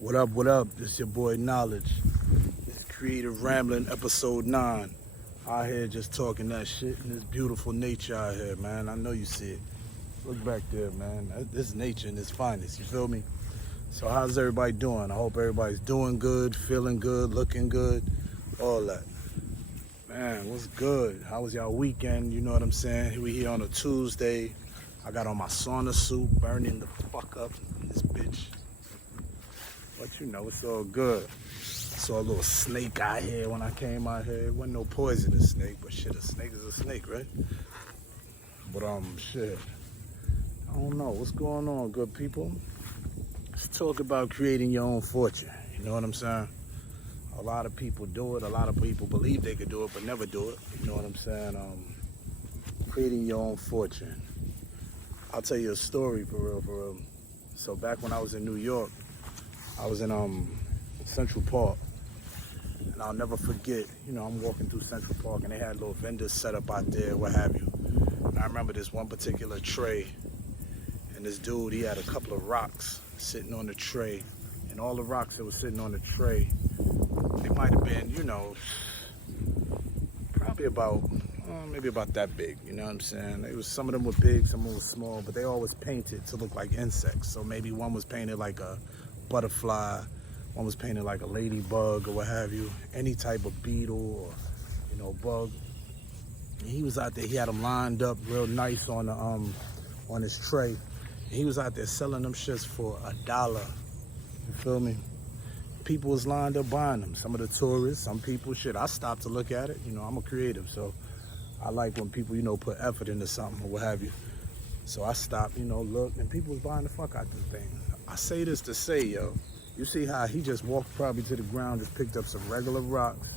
What up, what up? This your boy Knowledge. This Creative Rambling episode 9. Out here just talking that shit in this beautiful nature out here, man. I know you see it. Look back there, man. This is nature in its finest, you feel me? So how's everybody doing? I hope everybody's doing good, feeling good, looking good, all that. Man, what's good? How was y'all weekend? You know what I'm saying? We here on a Tuesday. I got on my sauna suit, burning the fuck up in this bitch. But you know, it's all good. Saw a little snake out here when I came out here. It wasn't no poisonous snake, but shit, a snake is a snake, right? But shit, I don't know. What's going on, good people? Let's talk about creating your own fortune. You know what I'm saying? A lot of people do it. A lot of people believe they could do it, but never do it. You know what I'm saying? Creating your own fortune. I'll tell you a story for real, for real. So back when I was in New York, I was in Central Park, and I'll never forget, you know, I'm walking through Central Park and they had little vendors set up out there, what have you. And I remember this one particular tray, and this dude, he had a couple of rocks sitting on the tray, and all the rocks that were sitting on the tray, they might have been, you know, probably about, maybe about that big, you know what I'm saying? Some of them were big, some of them were small, but they always painted to look like insects. So maybe one was painted like a butterfly, one was painted like a ladybug or what have you, any type of beetle or, you know, bug. And he was out there, he had them lined up real nice on his tray. And he was out there selling them shits for $1. You feel me? People was lined up buying them. Some of the tourists, some people, shit, I stopped to look at it. You know, I'm a creative, so I like when people, you know, put effort into something or what have you. So I stopped, you know, looked, and people was buying the fuck out them things. I say this to say, yo, you see how he just walked probably to the ground, just picked up some regular rocks,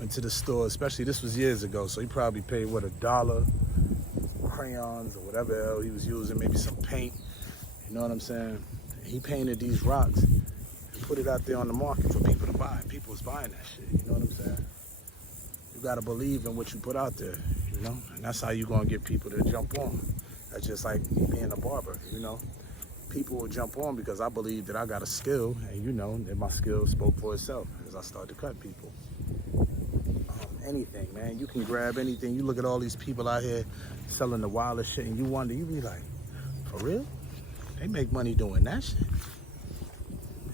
went to the store, especially this was years ago, so he probably paid, what, $1, crayons or whatever else he was using, maybe some paint, you know what I'm saying? He painted these rocks and put it out there on the market for people to buy. People was buying that shit, you know what I'm saying? You gotta believe in what you put out there, you know? And that's how you gonna get people to jump on. That's just like me being a barber, you know? People will jump on because I believe that I got a skill, and you know that my skill spoke for itself as I started to cut people. Anything, man, you can grab anything. You look at all these people out here selling the wildest shit, and you wonder, you be like, for real? They make money doing that shit?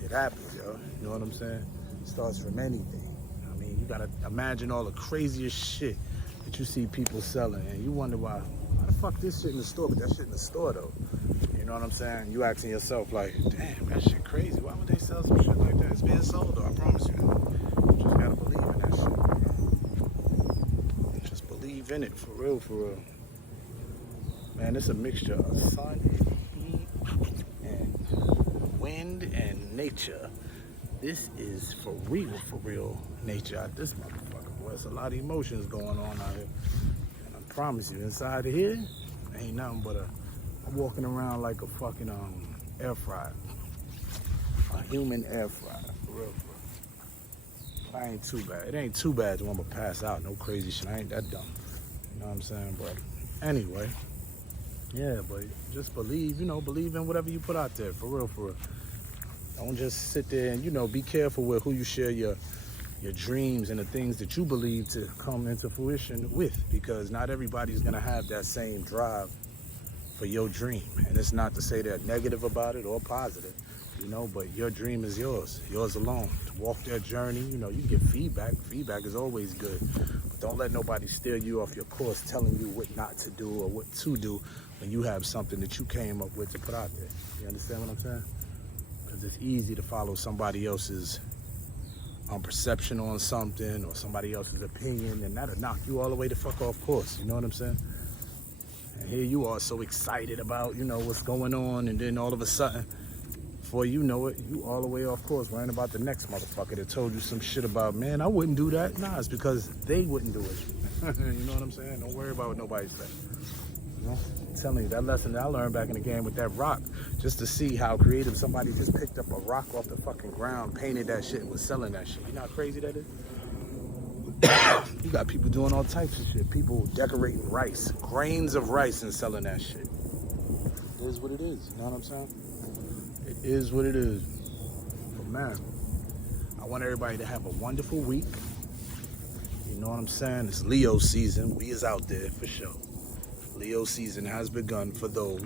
It happens, yo. You know what I'm saying? It starts from anything. I mean, you gotta imagine all the craziest shit that you see people selling, and you wonder why the fuck this shit in the store, but that shit in the store though. You know what I'm saying? You asking yourself like, damn, that shit crazy. Why would they sell some shit like that? It's being sold though, I promise you. You just gotta believe in that shit. Just believe in it, for real, for real. Man, it's a mixture of sun, heat, and wind, and nature. This is for real nature out this motherfucker, boy. There's a lot of emotions going on out here. And I promise you, inside of here, ain't nothing but I'm walking around like a fucking air fryer. A human air fryer, for real, for real. I ain't too bad. It ain't too bad when I'm gonna pass out. No crazy shit. I ain't that dumb. You know what I'm saying? But anyway, yeah, but just believe, you know, believe in whatever you put out there, for real, for real. Don't just sit there and, you know, be careful with who you share your dreams and the things that you believe to come into fruition with, because not everybody's gonna have that same drive for your dream. And it's not to say they're negative about it or positive, you know, but your dream is yours alone. To walk that journey, you know, you can get feedback. Feedback is always good, but don't let nobody steer you off your course telling you what not to do or what to do when you have something that you came up with to put out there. You understand what I'm saying? Because it's easy to follow somebody else's perception on something or somebody else's opinion, and that'll knock you all the way the fuck off course. You know what I'm saying? And here you are so excited about, you know, what's going on, and then all of a sudden, before you know it, you all the way off course, worrying about the next motherfucker that told you some shit about, man, I wouldn't do that. Nah, it's because they wouldn't do it. You know what I'm saying? Don't worry about what nobody said. You know? I'm telling you, that lesson that I learned back in the game with that rock, just to see how creative somebody just picked up a rock off the fucking ground, painted that shit, and was selling that shit. You know how crazy that is? You got people doing all types of shit. People decorating rice, grains of rice, and selling that shit. It is what it is. You know what I'm saying? It is what it is. But man, I want everybody to have a wonderful week. You know what I'm saying? It's Leo season. We is out there for sure. Leo season has begun for those.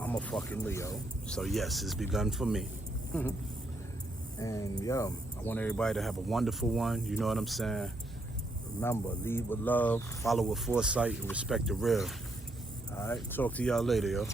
I'm a fucking Leo. So yes, it's begun for me. And yo, I want everybody to have a wonderful one. You know what I'm saying? Remember, lead with love, follow with foresight, and respect the real. All right, talk to y'all later, yo.